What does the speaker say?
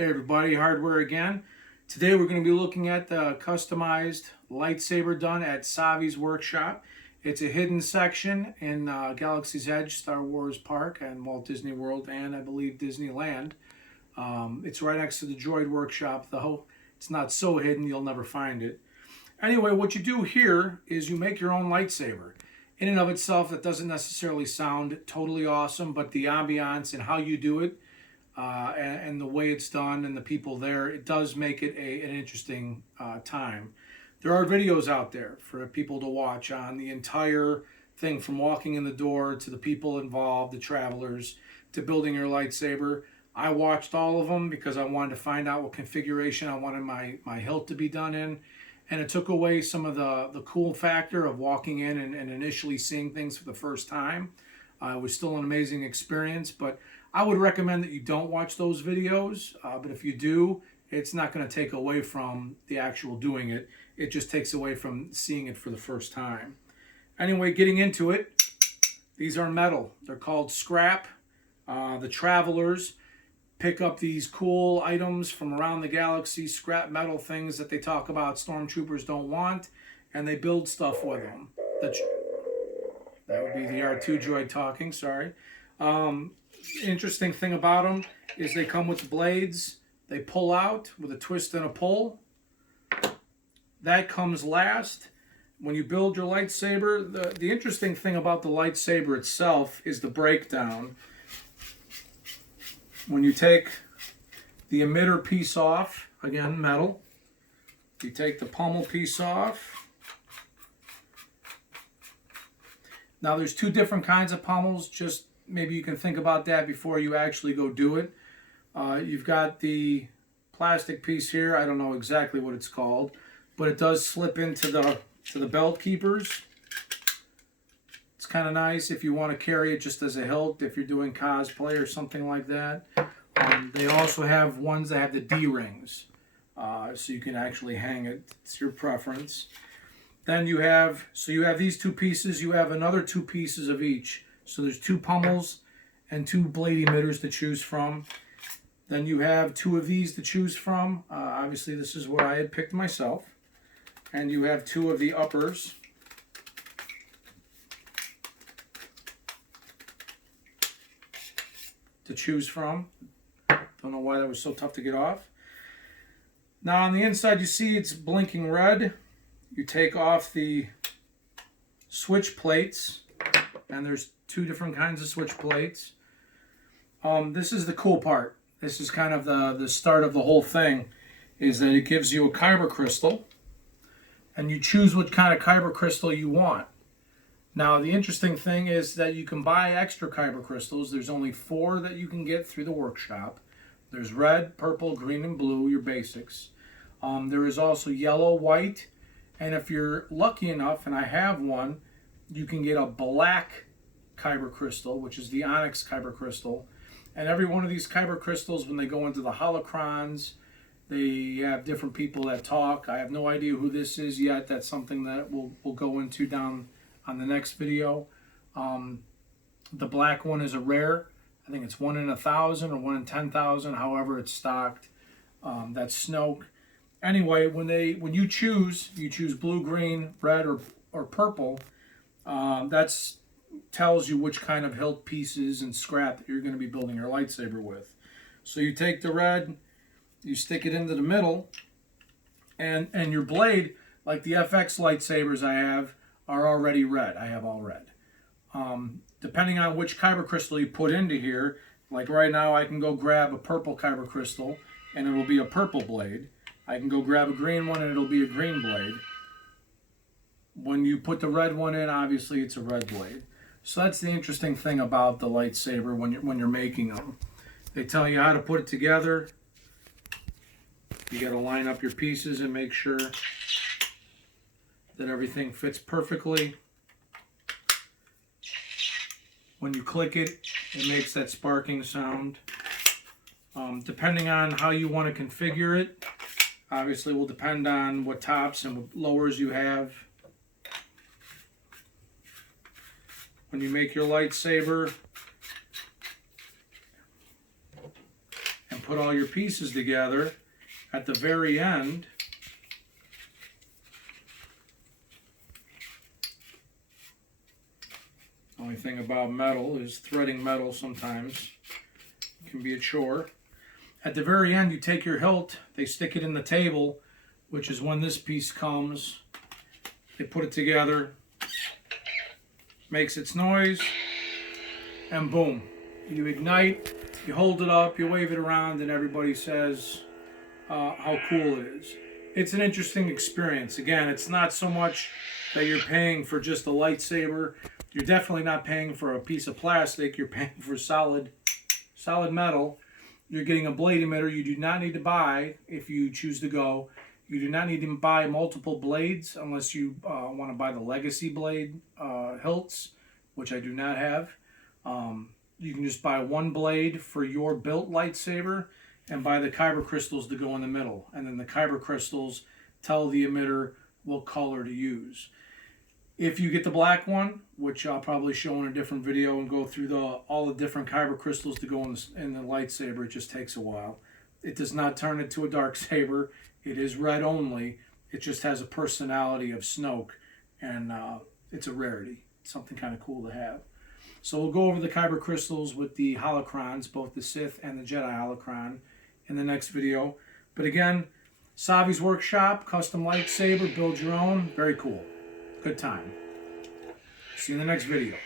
Hey everybody, Hardware again. Today we're going to be looking at the customized lightsaber done at Savi's workshop. It's a hidden section in Galaxy's Edge, Star Wars Park, and Walt Disney World, and I believe Disneyland. It's right next to the Droid Workshop, though. It's not so hidden you'll never find it. Anyway, what you do here is you make your own lightsaber. In and of itself, that doesn't necessarily sound totally awesome, but the ambiance and how you do it, and the way it's done and the people there, it does make it an interesting time. There are videos out there for people to watch on the entire thing, from walking in the door to the people involved, the travelers, to building your lightsaber. I watched all of them because I wanted to find out what configuration I wanted my hilt to be done in. And it took away some of the cool factor of walking in and initially seeing things for the first time. It was still an amazing experience, but I would recommend that you don't watch those videos. But if you do, it's not going to take away from the actual doing it. It just takes away from seeing it for the first time. Anyway, getting into it, these are metal. They're called scrap. The travelers pick up these cool items from around the galaxy, scrap metal things that they talk about stormtroopers don't want, and they build stuff with them. That would be the R2 droid talking, sorry. Interesting thing about them is they come with blades. They pull out with a twist and a pull. That comes last. When you build your lightsaber, the interesting thing about the lightsaber itself is the breakdown. When you take the emitter piece off, again, metal, you take the pommel piece off. Now there's two different kinds of pommels, just maybe you can think about that before you actually go do it. You've got the plastic piece here, I don't know exactly what it's called, but it does slip into the belt keepers. It's kind of nice if you want to carry it just as a hilt, if you're doing cosplay or something like that. They also have ones that have the D-rings, so you can actually hang it. It's your preference. Then you have these two pieces. You have another two pieces of each. So there's two pommels and two blade emitters to choose from. Then you have two of these to choose from. Obviously, this is what I had picked myself. And you have two of the uppers. To choose from. Don't know why that was so tough to get off. Now on the inside you see it's blinking red. You take off the switch plates, and there's two different kinds of switch plates. This is the cool part. This is kind of the start of the whole thing, is that it gives you a Kyber crystal, and you choose what kind of Kyber crystal you want. Now, the interesting thing is that you can buy extra Kyber crystals. There's only 4 that you can get through the workshop. There's red, purple, green, and blue, your basics. There is also yellow, white, and if you're lucky enough, and I have one, you can get a black Kyber crystal, which is the Onyx Kyber crystal. And every one of these Kyber crystals, when they go into the holocrons, they have different people that talk. I have no idea who this is yet. That's something that we'll go into down on the next video. The black one is a rare. I think it's 1 in 1,000 or 1 in 10,000, however it's stocked. That's Snoke. Anyway, when you choose blue, green, red, or purple. That tells you which kind of hilt pieces and scrap that you're going to be building your lightsaber with. So you take the red, you stick it into the middle, and your blade, like the FX lightsabers I have, are already red. I have all red. Depending on which Kyber crystal you put into here, like right now I can go grab a purple Kyber crystal and it will be a purple blade. I can go grab a green one and it'll be a green blade. When you put the red one in, obviously it's a red blade. So that's the interesting thing about the lightsaber when you're making them. They tell you how to put it together. You got to line up your pieces and make sure that everything fits perfectly. When you click it, it makes that sparking sound. Depending on how you want to configure it, obviously will depend on what tops and what lowers you have. When you make your lightsaber and put all your pieces together, at the very end, only thing about metal is threading metal sometimes can be a chore. At the very end, you take your hilt, they stick it in the table, which is when this piece comes. They put it together, makes its noise, and boom. You ignite, you hold it up, you wave it around, and everybody says how cool it is. It's an interesting experience. Again, it's not so much that you're paying for just a lightsaber. You're definitely not paying for a piece of plastic. You're paying for solid metal. You're getting a blade emitter you do not need to buy if you choose to go. You do not need to buy multiple blades unless you want to buy the legacy blade hilts, which I do not have. You can just buy one blade for your built lightsaber and buy the Kyber Crystals to go in the middle. And then the Kyber Crystals tell the emitter what color to use. If you get the black one, which I'll probably show in a different video and go through all the different Kyber Crystals to go in the lightsaber, it just takes a while. It does not turn into a dark saber. It is red only. It just has a personality of Snoke, and it's a rarity. It's something kind of cool to have. So we'll go over the Kyber Crystals with the holocrons, both the Sith and the Jedi holocron, in the next video. But again, Savi's Workshop, custom lightsaber, build your own. Very cool. Good time. See you in the next video.